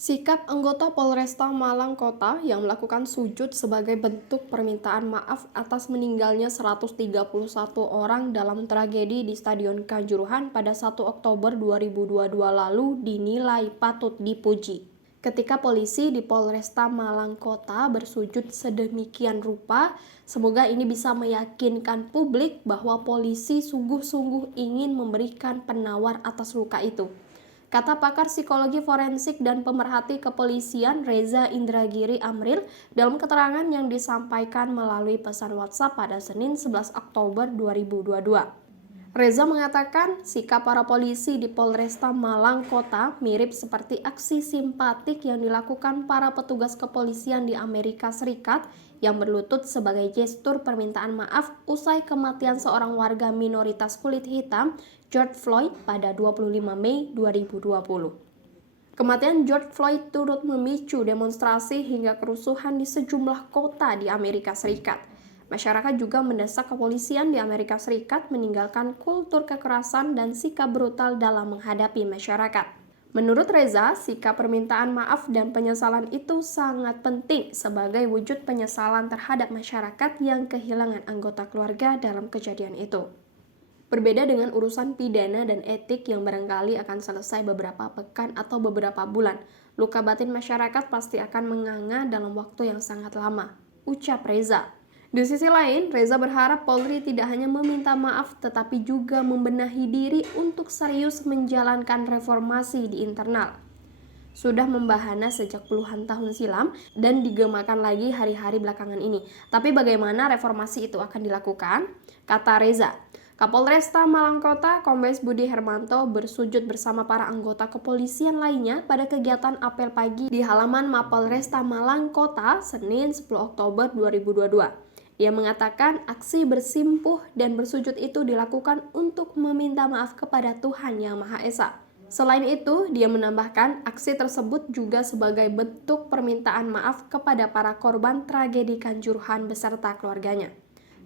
Sikap anggota Polresta Malang Kota yang melakukan sujud sebagai bentuk permintaan maaf atas meninggalnya 131 orang dalam tragedi di Stadion Kanjuruhan pada 1 Oktober 2022 lalu dinilai patut dipuji. Ketika polisi di Polresta Malang Kota bersujud sedemikian rupa, semoga ini bisa meyakinkan publik bahwa polisi sungguh-sungguh ingin memberikan penawar atas luka itu. Kata pakar psikologi forensik dan pemerhati kepolisian Reza Indragiri Amril dalam keterangan yang disampaikan melalui pesan WhatsApp pada Senin 11 Oktober 2022. Reza mengatakan sikap para polisi di Polresta Malang Kota mirip seperti aksi simpatik yang dilakukan para petugas kepolisian di Amerika Serikat yang berlutut sebagai gestur permintaan maaf usai kematian seorang warga minoritas kulit hitam, George Floyd, pada 25 Mei 2020. Kematian George Floyd turut memicu demonstrasi hingga kerusuhan di sejumlah kota di Amerika Serikat. Masyarakat juga mendesak kepolisian di Amerika Serikat meninggalkan kultur kekerasan dan sikap brutal dalam menghadapi masyarakat. Menurut Reza, sikap permintaan maaf dan penyesalan itu sangat penting sebagai wujud penyesalan terhadap masyarakat yang kehilangan anggota keluarga dalam kejadian itu. Berbeda dengan urusan pidana dan etik yang barangkali akan selesai beberapa pekan atau beberapa bulan, luka batin masyarakat pasti akan menganga dalam waktu yang sangat lama, ucap Reza. Di sisi lain, Reza berharap Polri tidak hanya meminta maaf tetapi juga membenahi diri untuk serius menjalankan reformasi di internal. Sudah membahana sejak puluhan tahun silam dan digemakan lagi hari-hari belakangan ini. Tapi bagaimana reformasi itu akan dilakukan? Kata Reza, Kapolresta Malang Kota Kombes Budi Hermanto bersujud bersama para anggota kepolisian lainnya pada kegiatan apel pagi di halaman Mapolresta Malang Kota Senin 10 Oktober 2022. Ia mengatakan aksi bersimpuh dan bersujud itu dilakukan untuk meminta maaf kepada Tuhan Yang Maha Esa. Selain itu, dia menambahkan aksi tersebut juga sebagai bentuk permintaan maaf kepada para korban tragedi Kanjuruhan beserta keluarganya.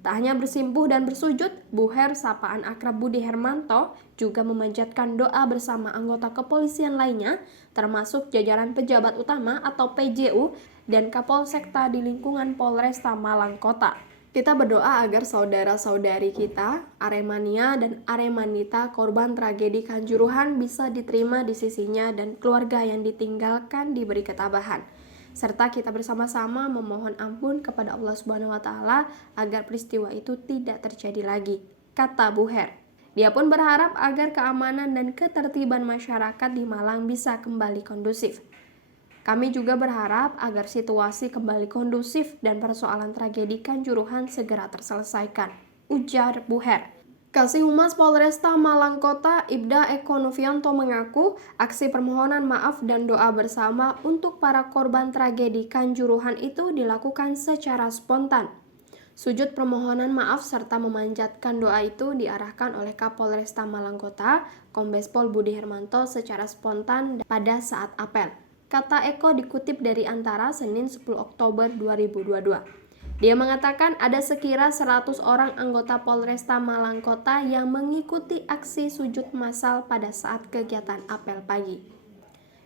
Tak hanya bersimpuh dan bersujud, Buher sapaan akrab Budi Hermanto juga memanjatkan doa bersama anggota kepolisian lainnya, termasuk jajaran pejabat utama atau PJU dan Kapolsekta di lingkungan Polresta Malang Kota. Kita berdoa agar saudara-saudari kita, Aremania dan Aremanita korban tragedi Kanjuruhan bisa diterima di sisinya dan keluarga yang ditinggalkan diberi ketabahan. Serta kita bersama-sama memohon ampun kepada Allah Subhanahu wa Ta'ala agar peristiwa itu tidak terjadi lagi, kata Buher. Dia pun berharap agar keamanan dan ketertiban masyarakat di Malang bisa kembali kondusif. Kami juga berharap agar situasi kembali kondusif dan persoalan tragedi Kanjuruhan segera terselesaikan, ujar Buher. Kasih Humas Polresta Malang Kota Ibda Eko Novianto mengaku aksi permohonan maaf dan doa bersama untuk para korban tragedi Kanjuruhan itu dilakukan secara spontan. Sujud permohonan maaf serta memanjatkan doa itu diarahkan oleh Kapolresta Malang Kota, Kombes Pol Budi Hermanto secara spontan pada saat apel. Kata Eko dikutip dari Antara Senin 10 Oktober 2022. Dia mengatakan ada sekira 100 orang anggota Polresta Malang Kota yang mengikuti aksi sujud massal pada saat kegiatan apel pagi.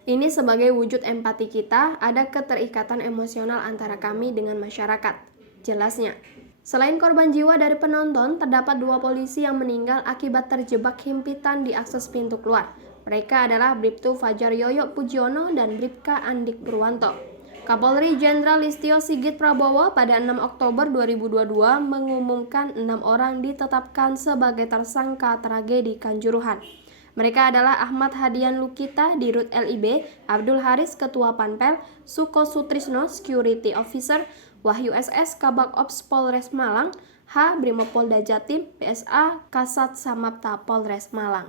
Ini sebagai wujud empati kita, ada keterikatan emosional antara kami dengan masyarakat, jelasnya. Selain korban jiwa dari penonton, terdapat 2 polisi yang meninggal akibat terjebak himpitan di akses pintu keluar. Mereka adalah Bribtu Fajar Yoyo Pujiono dan Bribka Andik Purwanto. Kapolri Jenderal Listio Sigit Prabowo pada 6 Oktober 2022 mengumumkan 6 orang ditetapkan sebagai tersangka tragedi Kanjuruhan. Mereka adalah Ahmad Hadian Lukita, Dirut LIB, Abdul Haris, Ketua Panpel, Suko Sutrisno, Security Officer, Wahyu SS, Kabak Ops Polres Malang, H. Brimopolda Jatim, PSA, Kasat Samapta Polres Malang.